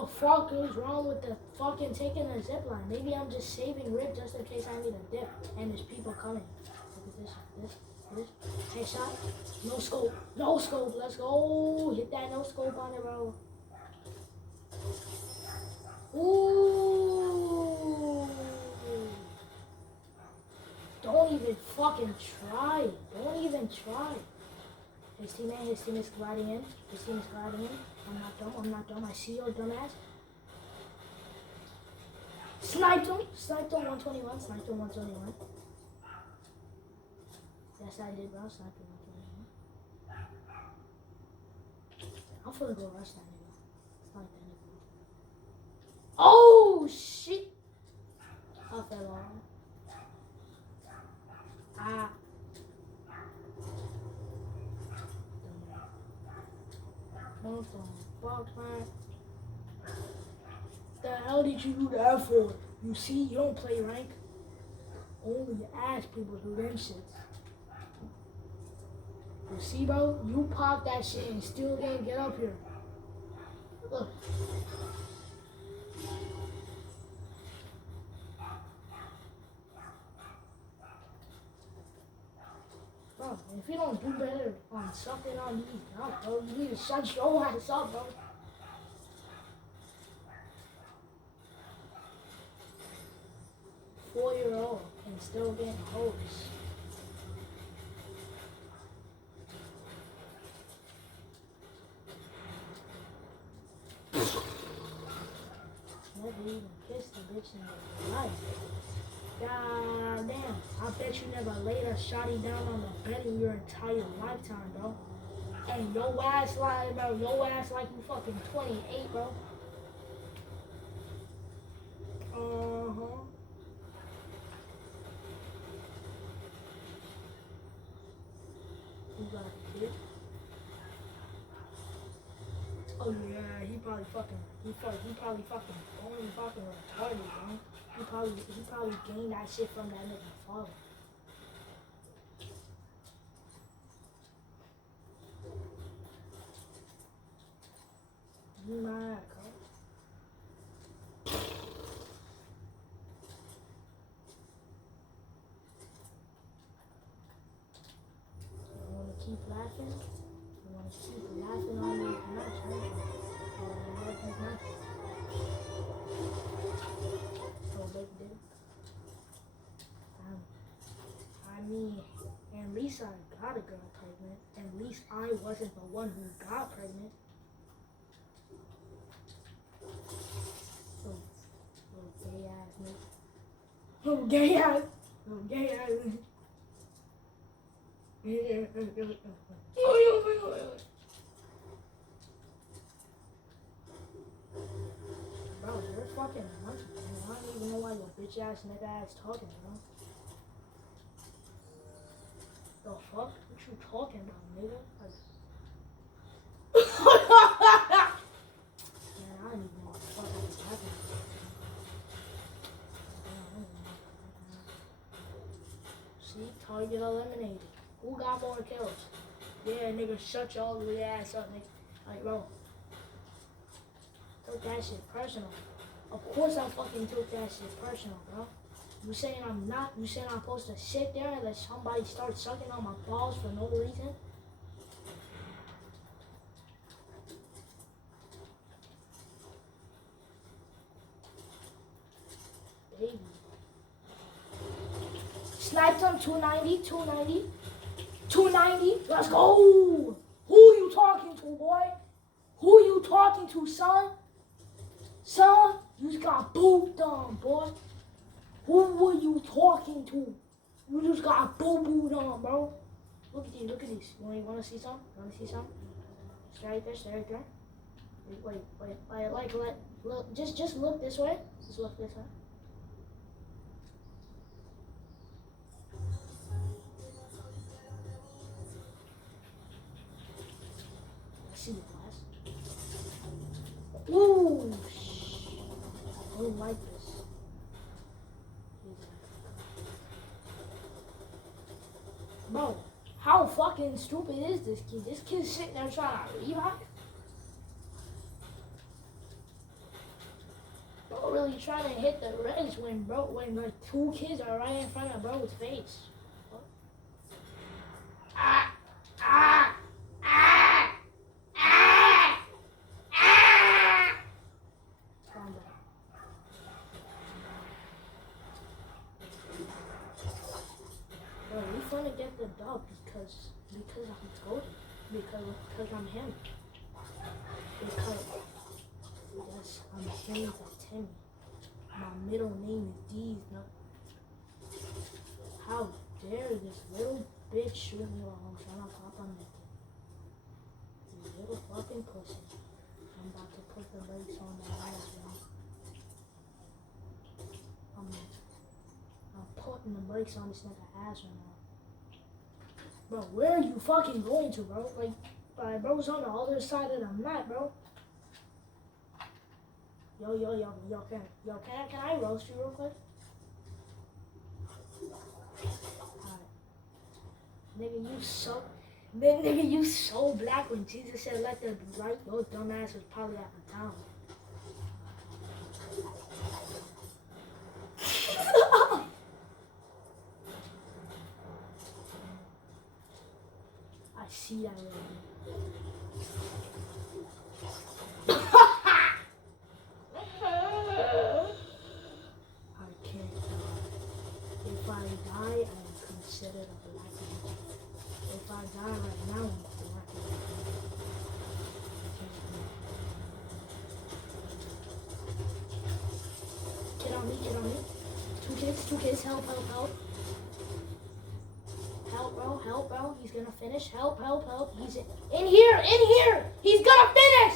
the fuck is wrong with the fucking taking a zip line? Maybe I'm just saving rip just in case I need a dip and there's people coming. Look at this. Headshot. No scope. No scope. Let's go. Hit that no scope on it, bro. Ooh. Don't even fucking try. Don't even try. His team is gliding in. I'm not dumb. I see your dumb ass. Sniped him 121. Yes, I did, bro. Sniped him 121. I'm finna go rush that nigga. It's not that nigga. Oh, shit. I fell off. What the fuck, man? The hell did you do that for? You see, you don't play rank. Only ass people do them shits. You see, bro? You pop that shit and still didn't get up here. Look. Bro, if you don't do better on something on these jumps, bro, you need to shut your ass up, bro. Four-year-old and still getting hoes. Never even kissed a bitch in your life. God damn, I bet you never laid a shotty down on the bed in your entire lifetime, bro. And your ass like, bro, you fucking 28, bro. You got a kid? Oh yeah, he probably fucking retarded, bro. He probably gained that shit from that nigga father. You mad, cuz? You wanna keep laughing? You wanna keep laughing on me? Not right? I mean, at least I got a girl pregnant. At least I wasn't the one who got pregnant. Gay ass nigga. Gay ass. Bro, you're fucking monkey, man. I don't even know why your bitch ass nigga ass talking, bro. The fuck? What you talking about, nigga? Like... Man, I don't even know what the fuck I was talking about. See? Target eliminated. Who got more kills? Yeah, nigga, shut your ugly ass up, nigga. Like, bro. Took that shit personal. Of course I fucking took that shit personal, bro. You saying I'm not? You saying I'm supposed to sit there and let somebody start sucking on my balls for no reason? Baby. Sniped him, 290. Let's go. Who you talking to, boy? Who you talking to, son? Son, you just got booped on, boy. Who were you talking to? You just got boo-booed on, bro. Look at these. You wanna see some? Stay right there. Wait. Look, just look this way. Just look this way. I see the class. Ooh, I don't like this. Bro, how fucking stupid is this kid? This kid's sitting there trying to revive. literally trying to hit the ledge when like two kids are right in front of bro's face. What? Ah! Ah! Ah! Ah! Ah! Calm down. Bro, we finna get the dub because I'm goated. Because I'm him. Because yes, I'm him the Timmy. My middle name is D's. No. How dare this little bitch shoot me while I'm trying to pop on that thing? You little fucking pussy. I'm about to put the brakes on that ass, man. I'm putting the brakes on this nigga ass right now. Bro, where are you fucking going to, bro? Like, bro's on the other side of the map, bro. Yo, can I roast you real quick? Alright. Nigga, you so black when Jesus said let there be light. Your dumb ass was probably at the town. I see that already. I can't die. If I die, I am considered a black man. If I die right now, I'm a black man. Get on me. Two kids, help. Help, bro. He's gonna finish. Help. He's in here. He's gonna finish.